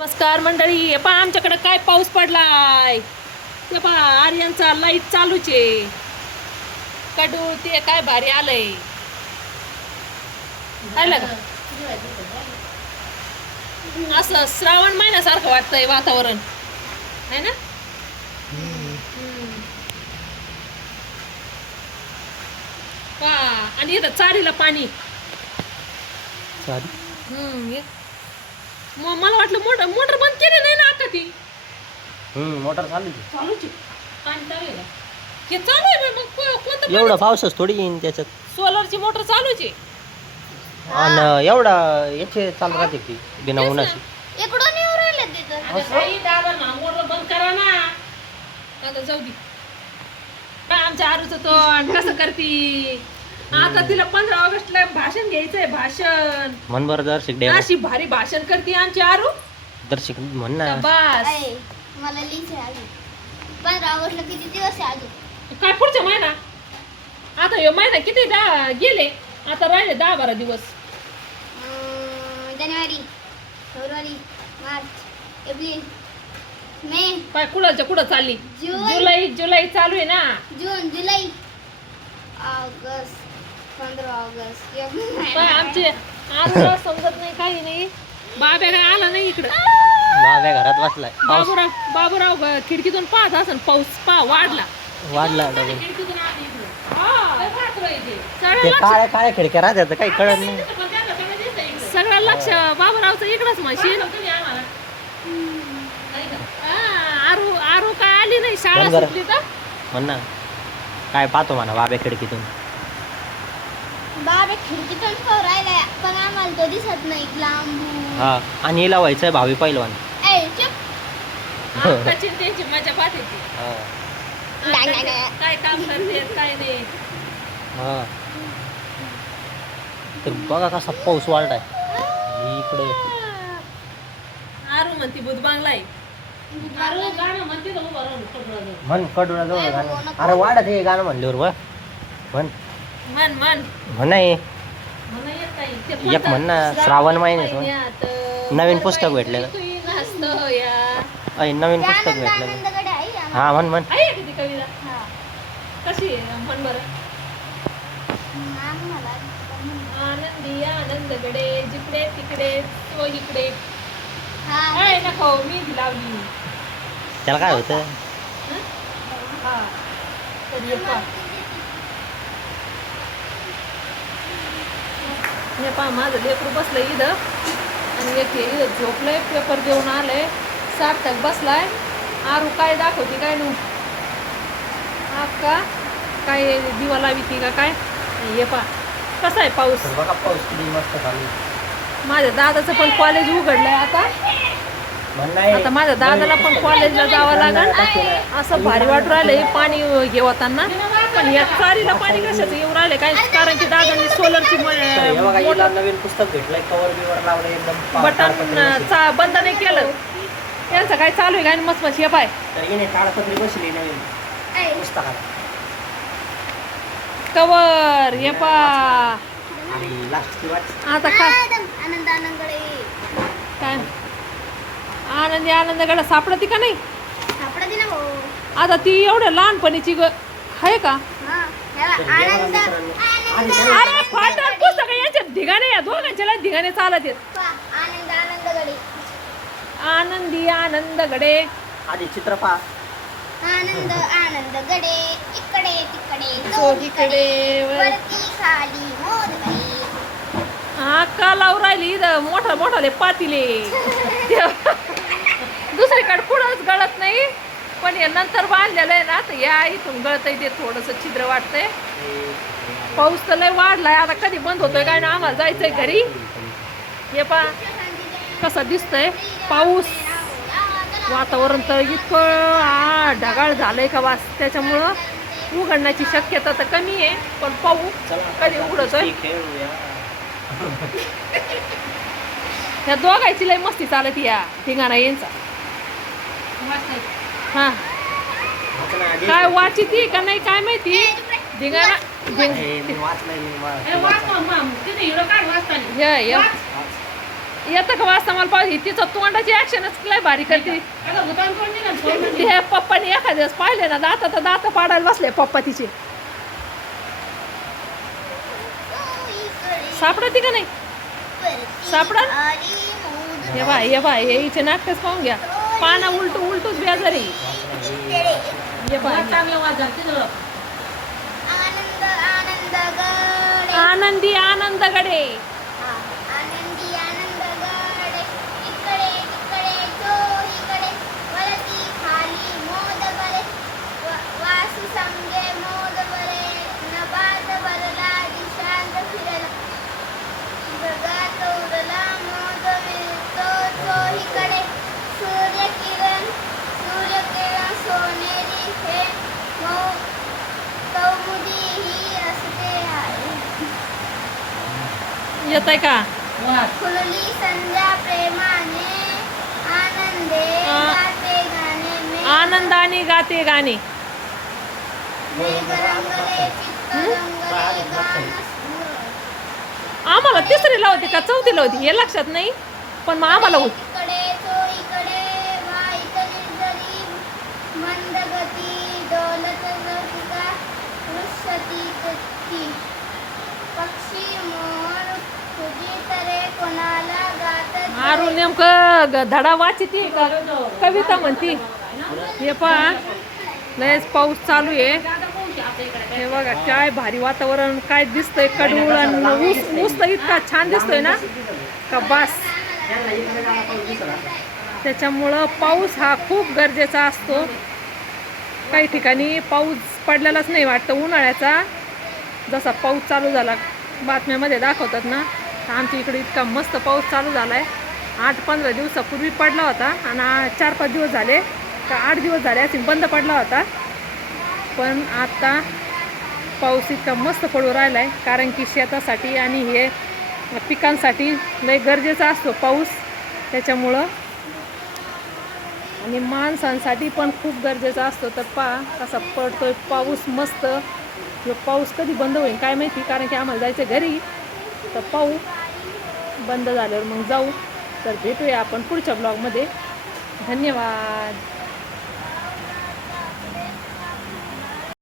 नमस्कार मंडळी. पहा आमच्याकडे काय पाऊस पडलाय. ते पहा आर्यनचा लाईट चालूच आहे. कडू ते काय भारी आलंय. आलं का? असं श्रावण महिन्यासारखं वाटतंय वातावरण है ना. पहा आणि इथं चारीला पाणी. मला वाटलं मोटर बंद केली नाही ना आता ती. मोटर चालू चालूच पाणी चालू आहे. हे चालू आहे मग कोणतं एवढा पाऊसच थोडी येईन त्याच्यात. सोलरची मोटर चालूच आहे. आणि एवढा याचे चालू राहते की बिना उन्हाची. इकडून येऊ राहिले तिथं. अरे ताई, दादा ना मोटर बंद करा ना. आता जाऊ दे. काय आमच्या आरूचं तोंड कसं करती. आता तिला 15 ऑगस्टला भाषण घ्यायचंय. भाषण म्हण बरं दर्शक द्या अशी भारी भाषण करते आमची आरू. दर्शक म्हण ना. बस आहे, मला लिहायचं आहे अजून. 15 ऑगस्टला किती दिवस आहे अजून? काय पुढचा महिना. आता हे महिना किती गेले. आता राहिले 10-12 दिवस. जानेवारी, फेब्रुवारी, मार्च, एप्रिल, मे, काय कुठं चालली. जुलै चालू आहे ना. जून, जुलै, ऑगस्ट, 15 ऑगस्ट. काय आमचे आरूला समजत नाही काही नाही. बाब्या काय आला नाही इकडं. बाब्या घरात बसलाय. पाऊस बाबूराव खिडकीतून पाहत असन. पाऊस वाढला. डबल. खिडकीतून आत इकडं. ते ते सगळं काळ्या काळ्या खिडक्या राहतात काही कळत नाही. सगळं लक्ष बाबूरावचं इकडंच मशीन. आरू काय आली नाही. शाळा बरं. सुटली तर म्हण ना काय पाहतो म्हणा बाब्या खिडकीतून. बाबा खिडकीतून तो राहिलाय पण आम्हाला तो दिसत नाही लांबून. हा आणि हिला व्हायचंय भावी पहिलवान. ए चुप. आत्ताची त्यांची मजा पाहते ती. हा. काय काम करते काय नाही. हा तर बघा कसा पाऊस वाढलाय इकडे. आरू म्हणती भूत बांगलाय. आरू गाणं म्हणते ना उभं राहून कडुळाजवळ. म्हण कडुला जवळ गाणं. अरे वाढत हे गाणं म्हणल्यावर व म्हण म्हण म्हण नाही. म्हणा येत नाही. ते एक म्हणतात, म्हण ना श्रावण महिन्यात महिन्यात नवीन पुस्तक भेटलेलं. तुई नाचतं या. अय नवीन पुस्तक आनंद भेटलेलं. आनंदकडे आहे आम्हाला. हा म्हण आहे का ती कविता. हा. कशी आहे म्हण बरं. आम्हाला आनंदी आनंदकडे जिकडे तिकडे तो इकडे. हा. काय नको मी लावली. त्याला काय होतं. हा तर ये पहा. हे पहा माझं लेकरू बसलंय इथं आणि एक इथं झोपलंय. पेपर देऊन आलंय. सार्थक बसलाय. आरू काय दाखवते काय नू. का काय दिवा लावी ती का काय. हे पहा कसा आहे पाऊस. तर बघा पाऊस किती मस्त चालू आहे. माझ्या दादाचं पण कॉलेज उघडलंय आता. म्हण नाही. आता माझ्या दादाला पण कॉलेजला जावं लागल. असं भारी वाटू राहिलंय पाणी घेवताना. पण या चारीला पाणी कशाचं येऊ राहिले काय. कारण की दादांनी सोलरची हे बघा हिला नवीन पुस्तक भेटलंय. कवर बिवर लावलंय एकदम बटन बंद नाही केलं. यांचं काय चालू आहे काय मस्त मस्त. हे पाय तर हिने ताडपत्री बसली नवीन ए, पुस्तकाला. कवर. हे पा आणि लास्टची वाट आता काय आनंद आनंदकडे काय आनंदी आनंदकडे सापडती का नाही. सापडा दे ना भाऊ. आता ती एवढ्या लहानपणीची आहे का. हा. ह्याला आनंद आनंद अरे फाटक पुस्तक याच्या धिगाणे. या दोघांच्या लय धिगाणे चालत आहेत. आनंद आनंदकडे. आनंदी आनंदकडे. आधी चित्र पहा. आनंद आनंदकडे इकडे तिकडे चोहीकडे वरती खाली मोरपरी. का लावू राहिली इथं मोठाले पातीले. दुसरीकडे पुढंच गळत नाही. पण हे नंतर बांधलेलं आहे ना तर या इथून गळतंय. ते थोडंसं छिद्र वाटतंय. पाऊस तर लय वाढलाय. आता कधी बंद होतोय काय ना. आम्हाला जायचंय घरी. हे पहा कसं दिसतंय पाऊस. वातावरण तर इतकं ढगाळ झालंय का वास. त्याच्यामुळं उघडण्याची शक्यता तर कमी आहे. पण पाहू कधी उघडतोय. ह्या दोघायची लय मस्ती चालत या ठिकाणा यांचा. हा काय वाची ती का नाही काय माहिती. धिंगाणा येतं का वाचता मला पाहिजे तिचं तोंडाची ऍक्शनच लय भारी करते ते पप्पाने एखाद्या दिवस पाहिले ना दात पाडायला बसले पप्पा तिचे सापडते का नाही सापडा ये बाय हे हिचे नाटकच पाहून घ्या पाना उलटूच बेजारी ये बाय आनंद आनंदी आनंद गडे आनंदगडे आनंदी आनंद गडे इकडे तिकडे चोहीकडे वरती खाली मोद बरे वासू समजे मोद बरे नबाद भरला शांत फिरला जगात उरला मोद मिळतो चोहीकडे सूर्यकिरण सोनेरी हे कौमुदी ही असते आहे येत आहे का फुलली संध्या प्रेमाने आनंदे गाते गाणे आनंदाने गाते गाणे मेघ रंगले चित्त रंगले गाणं आम्हाला तिसरीला होती का चौथीला होती हे लक्षात नाही पण मग आम्हाला होती इकडे तो इकडे वाईट निर्जरी मंदगती डोलत लतिका वृक्षती कती पक्षी मोर तुझी तरे कोणाला गात मारून नेमकं धडा वाचिती का कविता म्हणती हे पहा लयच पाऊस चालू आहे हे बघा काय भारी वातावरण काय दिसतंय कडूळ आणि ऊस तर इतका छान दिसतोय ना का बस त्याच्यामुळं पाऊस हा खूप गरजेचा असतो काही ठिकाणी पाऊस पडलेलाच नाही वाटतं उन्हाळ्याचा जसा पाऊस चालू झाला बातम्यामध्ये दाखवतात ना तर आमच्या इकडे इतका मस्त पाऊस चालू झाला आहे 8-15 दिवसापूर्वी पडला होता आणि 4-5 दिवस झाले का 8 दिवस झाले असे बंद पडला होता पण आता पाऊस इतका मस्त पडू राहिला आहे कारण की शेतासाठी आणि हे पिकांसाठी लय गरजेचा असतो पाऊस त्याच्यामुळं आणि माणसांसाठी पण खूप गरजेचा असतो तर पहा कसा पडतोय पाऊस मस्त जो पाऊस कधी बंद होईल काय माहिती कारण की आम्हाला जायचं घरी तर पाहू बंद झाल्यावर मग जाऊ तर भेटूया आपण पुढच्या ब्लॉगमध्ये धन्यवाद.